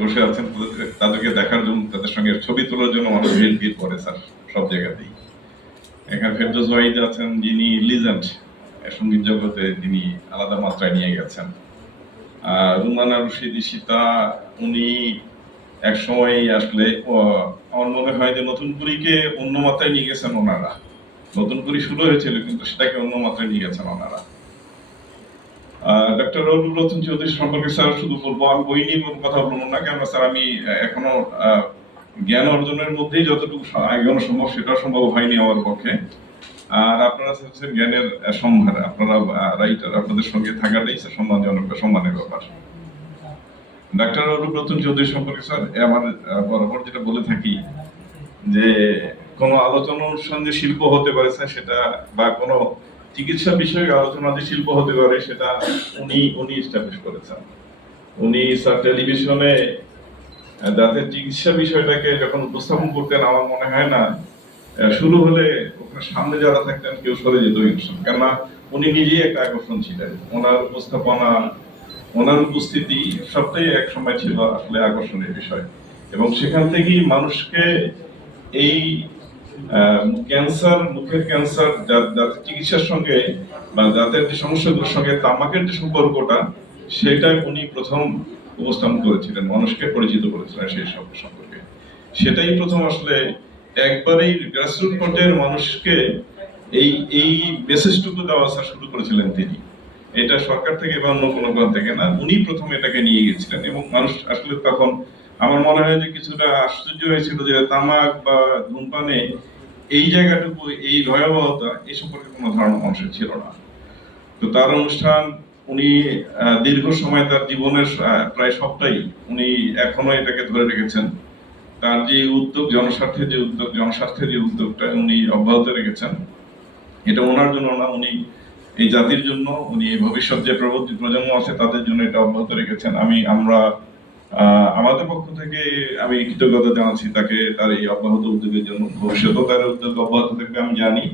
বসে আছেন তাদের- তাদেরকে দেখার জন্য, তাদের সঙ্গে ছবি তোলার জন্য মানুষ ভিড় ভিড় করে স্যার, সব জায়গাতেই। এখানে ফেরদোস ওয়াহিদ আছেন, যিনি লিজেন্ড সংগীত জগতে তিনি আলাদা মাত্রায় নিয়ে গেছেন। আর রুমানা রশিদ সীতা, উনি এক সময় আসলে আমার মনে হয় যে নতুন পুরীকে অন্য মাত্রায় নিয়ে গেছেন ওনারা। নতুন পুরী শুরু হয়েছিল, কিন্তু সেটাকে অন্য মাত্রায় নিয়ে গেছেন ওনারা। ডক্টর রবুল রতন চৌধুরী সম্পর্কে স্যার শুধু বলব, আমি বই নিয়ে কোনো কথা বলব না কেন স্যার, আমি এখনও জ্ঞান অর্জনের মধ্যেই যতটুকু এগোনো সম্ভব, সেটা সম্ভব হয়নি আমার পক্ষে। আর আপনারা হচ্ছেন জ্ঞানের সম্ভার, আপনারা রাইটার আপনাদের সঙ্গে থাকাটাই সম্মানজনক, সম্মানের ব্যাপার। ডাক্তার অরূপ রতন চৌধুরী সম্পর্কে স্যার আমার বরাবর যেটা বলে থাকি, যে কোনো আলোচনা অনুষ্ঠান যে শিল্প হতে পারে স্যার, সেটা বা কোনো চিকিৎসা বিষয়ক আলোচনা যে শিল্প হতে পারে, সেটা উনি উনি এস্টাবলিশ করেছেন। উনি স্যার টেলিভিশনে দাঁতের চিকিৎসা বিষয়টাকে যখন উপস্থাপন করতেন, আমার মনে হয় না শুরু হলে ওখানে সামনে যারা থাকতেন, কেউ সরে যেত কেননা উনি নিজেই একটা আকর্ষণ ছিলেন। ওনার উপস্থাপনা, ওনার উপস্থিতি সবটাই এক সময় ছিল আসলে আকর্ষণের বিষয়। এবং সেখান থেকেই মানুষকে এই ক্যান্সার মুখের ক্যান্সার দাঁতের চিকিৎসার সঙ্গে বা দাঁতের যে সমস্যাগুলোর সঙ্গে তামাকের যে সম্পর্কটা সেটা উনি প্রথম উপস্থাপন করেছিলেন, মানুষকে পরিচিত করেছিলেন সেই সব সম্পর্কে। সেটাই প্রথম আসলে একবারেই গ্রাসরুট পর্যায়ের মানুষকে এই এই মেসেজটুকু দেওয়া আসা শুরু করেছিলেন তিনি। এটা সরকার থেকে বা অন্য কোনো কোন থেকে না, উনি প্রথম এটাকে নিয়ে গেছিলেন এবং মানুষ আসলে তখন আমার মনে হয় যে কিছুটা আশ্চর্য হয়েছিল যে তামাক বা ধূমপানে এই জায়গাটুকু, এই ভয়াবহতা এই সম্পর্কে কোনো ধারণা মানুষের ছিল না। তো তার অনুষ্ঠান উনি দীর্ঘ সময় তার জীবনের প্রায় সবটাই উনি এখনও এটাকে ধরে রেখেছেন। তার যে উদ্যোগ জনস্বার্থে যে উদ্যোগ জনস্বার্থে যে উদ্যোগটা উনি অব্যাহত রেখেছেন, এটা ওনার জন্য না, উনি এই জাতির জন্য, উনি ভবিষ্যৎ যে প্রবর্তী প্রজন্ম আছে তাদের জন্য এটা অব্যাহত রেখেছেন। আমি, আমরা আমাদের পক্ষ থেকে আমি কৃতজ্ঞতা জানাচ্ছি তাকে তার এই অব্যাহত উদ্যোগের জন্য। ভবিষ্যতেও তার উদ্যোগ অব্যাহত থাকবে আমি জানি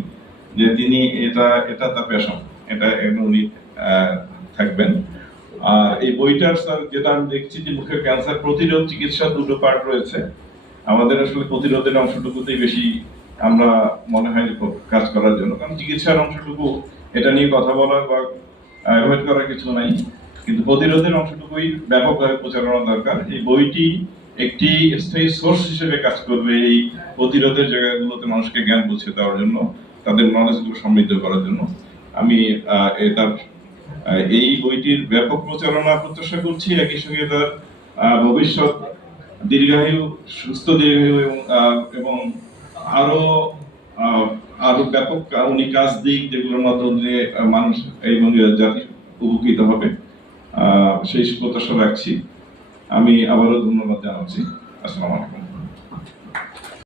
যে তিনি এটা এটা তার পেশন এটা উনি থাকবেন। আর এই বইটার স্যার যেটা আমি দেখছি যে মুখের ক্যান্সার প্রতিরোধ চিকিৎসা দুটো পার্ট রয়েছে। আমাদের আসলে প্রতিরোধের অংশটুকুতেই বেশি আমরা মনে হয় যে কাজ করার জন্য। কারণ চিকিৎসার অংশটুকু এটা নিয়ে কথা বলার বা অ্যাভয়েড করার কিছু নাই। কিন্তু প্রতিরোধের অংশটুকুই ব্যাপকভাবে প্রচারণা দরকার। এই বইটি একটি স্থায়ী সোর্স হিসেবে কাজ করবে এই প্রতিরোধের জায়গাগুলোতে মানুষকে জ্ঞান পৌঁছে দেওয়ার জন্য, তাদের নলেজগুলো সমৃদ্ধ করার জন্য। আমি তার এই বইটির ব্যাপক প্রচারণা প্রত্যাশা করছি। একই সঙ্গে তার ভবিষ্যৎ দীর্ঘায়ু, সুস্থ দীর্ঘায়ু এবং আরও আরও ব্যাপক উনি কাজ দিক যেগুলোর মাধ্যমে মানুষ এবং জাতি উপকৃত হবে। সেই প্রত্যাশা রাখছি। আমি আবারও ধন্যবাদ জানাচ্ছি। আসসালামু আলাইকুম।